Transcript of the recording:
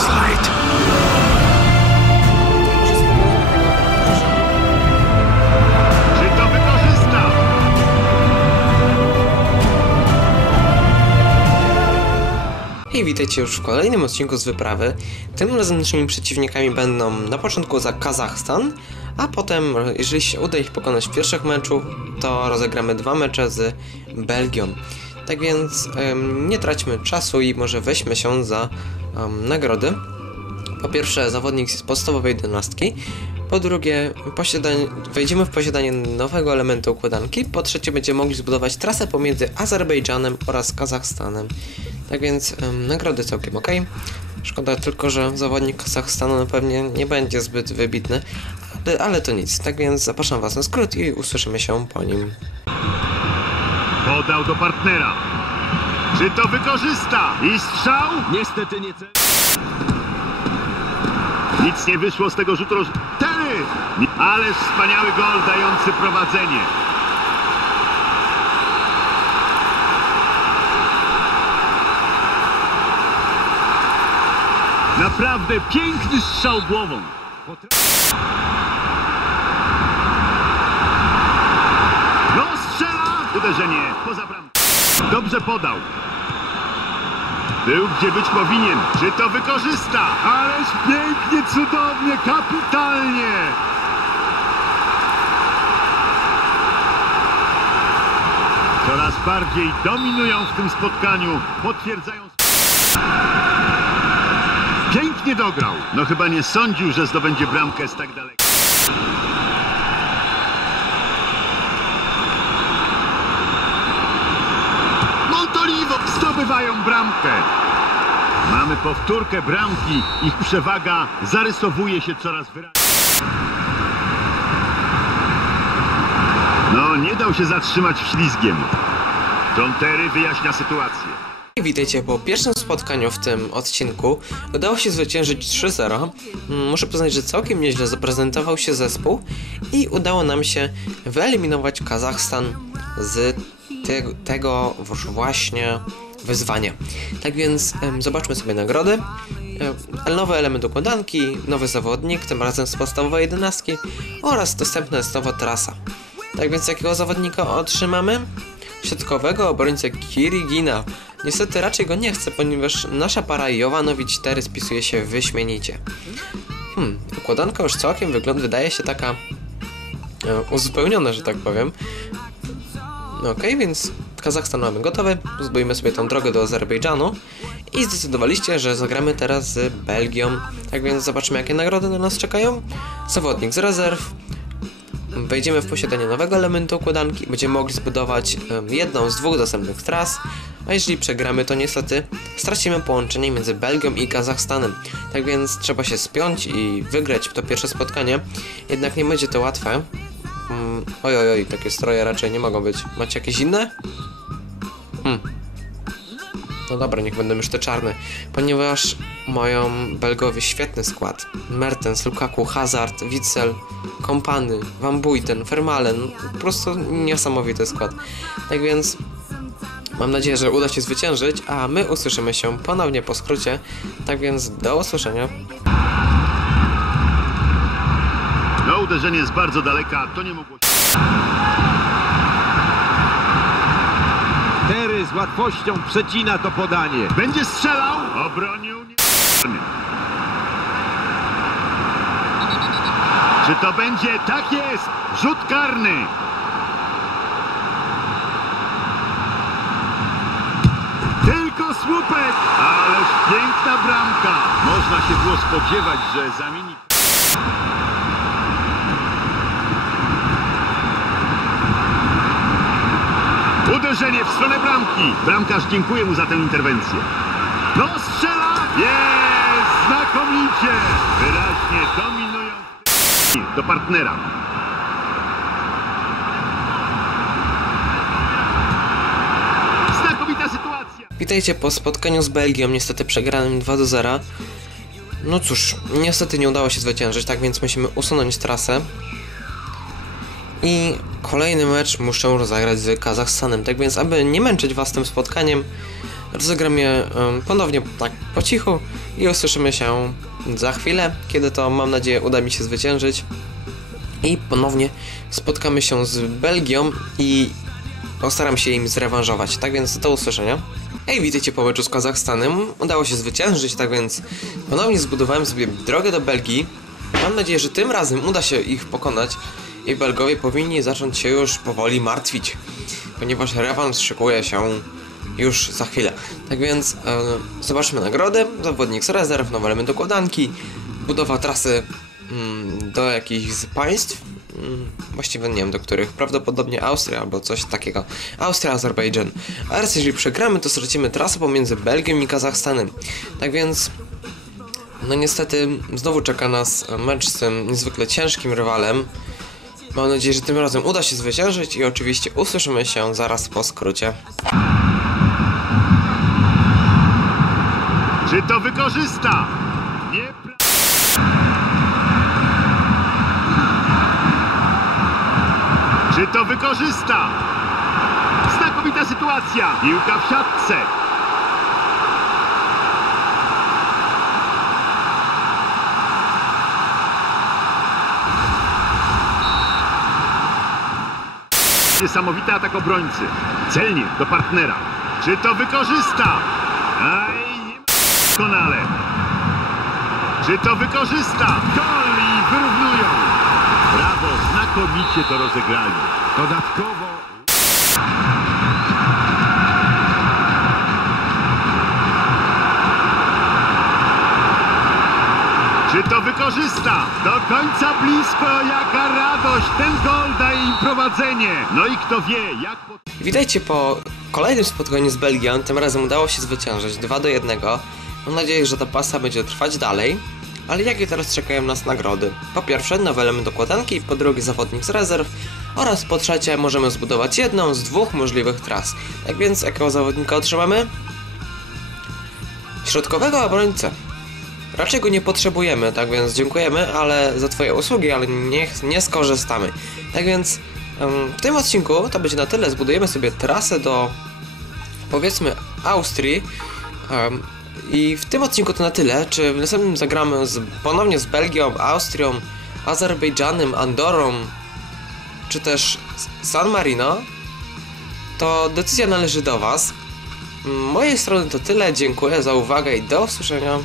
slide. Czy to? Hej, witajcie już w kolejnym odcinku z wyprawy. Tym razem naszymi przeciwnikami będą na początku za Kazachstan, a potem, jeżeli się uda ich pokonać w pierwszych meczu, to rozegramy dwa mecze z Belgią. Tak więc em, nie traćmy czasu i może weźmy się za em, nagrody. Po pierwsze, zawodnik z podstawowej jedenastki. Po drugie, wejdziemy w posiadanie nowego elementu układanki. Po trzecie, będziemy mogli zbudować trasę pomiędzy Azerbejdżanem oraz Kazachstanem. Tak więc em, nagrody całkiem ok. Szkoda tylko, że zawodnik Kazachstanu pewnie nie będzie zbyt wybitny, ale, ale to nic. Tak więc zapraszam Was na skrót i usłyszymy się po nim. Podał do partnera. Czy to wykorzysta? I strzał? Niestety nie cel. Nic nie wyszło z tego rzutu roż... Tery! Ależ wspaniały gol dający prowadzenie. Naprawdę piękny strzał głową. No strzela! Uderzenie poza bramką. Dobrze podał. Był gdzie być powinien. Czy to wykorzysta? Ależ pięknie, cudownie, kapitalnie! Coraz bardziej dominują w tym spotkaniu, potwierdzając... Pięknie dograł. No chyba nie sądził, że zdobędzie bramkę z tak daleka. Zdobywają bramkę. Mamy powtórkę bramki. Ich przewaga zarysowuje się coraz wyraźniej. No, nie dał się zatrzymać ślizgiem. John wyjaśnia sytuację. Witajcie po pierwszym spotkaniu w tym odcinku. Udało się zwyciężyć 3-0. Mm, Muszę przyznać, że całkiem nieźle zaprezentował się zespół i udało nam się wyeliminować Kazachstan z te, tego właśnie wyzwania. Tak więc zobaczmy sobie nagrody. Em, Nowy element układanki, nowy zawodnik, tym razem z podstawowej jedenastki oraz dostępna jest nowa trasa. Tak więc jakiego zawodnika otrzymamy? Środkowego obrońcę Kirigina. Niestety raczej go nie chcę, ponieważ nasza para Jovanowicz 4 spisuje się wyśmienicie. Hmm, układanka już całkiem wygląda, wydaje się taka e, uzupełniona, że tak powiem. No Okej, więc Kazachstan mamy gotowy, zbójmy sobie tą drogę do Azerbejdżanu i zdecydowaliście, że zagramy teraz z Belgią. Tak więc zobaczmy jakie nagrody na nas czekają. Zawodnik z rezerw, wejdziemy w posiadanie nowego elementu układanki, będziemy mogli zbudować jedną z dwóch dostępnych tras, a jeżeli przegramy, to niestety stracimy połączenie między Belgią i Kazachstanem. Tak więc trzeba się spiąć i wygrać to pierwsze spotkanie. Jednak nie będzie to łatwe. Oj, oj, oj, takie stroje raczej nie mogą być. Macie jakieś inne? Hmm. No dobra, niech będą już te czarne, ponieważ mają Belgowie świetny skład. Mertens, Lukaku, Hazard, Witzel, Kompany, Van Buiten, Vermalen, po prostu niesamowity skład. Tak więc mam nadzieję, że uda się zwyciężyć, a my usłyszymy się ponownie po skrócie. Tak więc do usłyszenia. No, uderzenie jest bardzo daleka, to nie mogło łatwością przecina to podanie. Będzie strzelał! Obronił nie... Czy to będzie? Tak jest! Rzut karny! Tylko słupek! Ależ piękna bramka! Można się było spodziewać, że zamieni... Uderzenie w stronę bramki. Bramkarz dziękuję mu za tę interwencję. No strzela! Jest! Znakomicie! Wyraźnie dominują do partnera. Znakomita sytuacja! Witajcie po spotkaniu z Belgią, niestety przegranym 2 do 0. No cóż, niestety nie udało się zwyciężyć, tak więc musimy usunąć trasę. I kolejny mecz muszę rozegrać z Kazachstanem. Tak więc, aby nie męczyć Was tym spotkaniem, rozegram je em, ponownie tak po cichu i usłyszymy się za chwilę, kiedy to mam nadzieję uda mi się zwyciężyć. I ponownie spotkamy się z Belgią i postaram się im zrewanżować. Tak więc do usłyszenia. Hej, witajcie po meczu z Kazachstanem. Udało się zwyciężyć, tak więc ponownie zbudowałem sobie drogę do Belgii. Mam nadzieję, że tym razem uda się ich pokonać i Belgowie powinni zacząć się już powoli martwić, ponieważ rewanż szykuje się już za chwilę. Tak więc e, zobaczmy nagrody. Zawodnik z rezerw, nowe elementy układanki, budowa trasy mm, do jakichś z państw. Mm, Właściwie nie wiem do których, prawdopodobnie Austria albo coś takiego. Austria, Azerbejdżan. A teraz jeżeli przegramy, to stracimy trasę pomiędzy Belgią i Kazachstanem. Tak więc no niestety znowu czeka nas mecz z tym niezwykle ciężkim rywalem. Mam nadzieję, że tym razem uda się zwyciężyć i oczywiście usłyszymy się zaraz po skrócie. Czy to wykorzysta? Nie. Czy to wykorzysta? Znakomita sytuacja. Piłka w siatce. Niesamowity atak obrońcy. Celnie do partnera. Czy to wykorzysta? Aj, nie doskonale. Czy to wykorzysta? Gol i wyrównują. Brawo, znakomicie to rozegrali. Dodatkowo Czy to wykorzysta? Do końca blisko, jaka radość! Ten gol daje im prowadzenie. No i kto wie, jak... Witajcie po kolejnym spotkaniu z Belgią. Tym razem udało się zwyciężyć 2 do 1. Mam nadzieję, że ta pasa będzie trwać dalej. Ale jakie teraz czekają nas nagrody? Po pierwsze, nowy element układanki, po drugie, zawodnik z rezerw oraz po trzecie, możemy zbudować jedną z dwóch możliwych tras. Tak więc, jakiego zawodnika otrzymamy? Środkowego obrońcę. Raczej go nie potrzebujemy, tak więc dziękujemy, ale za Twoje usługi, ale nie, nie skorzystamy. Tak więc w tym odcinku to będzie na tyle. Zbudujemy sobie trasę do powiedzmy Austrii. I w tym odcinku to na tyle. Czy w następnym zagramy z, ponownie z Belgią, Austrią, Azerbejdżanem, Andorą, czy też San Marino? To decyzja należy do Was. Mojej strony to tyle. Dziękuję za uwagę i do usłyszenia.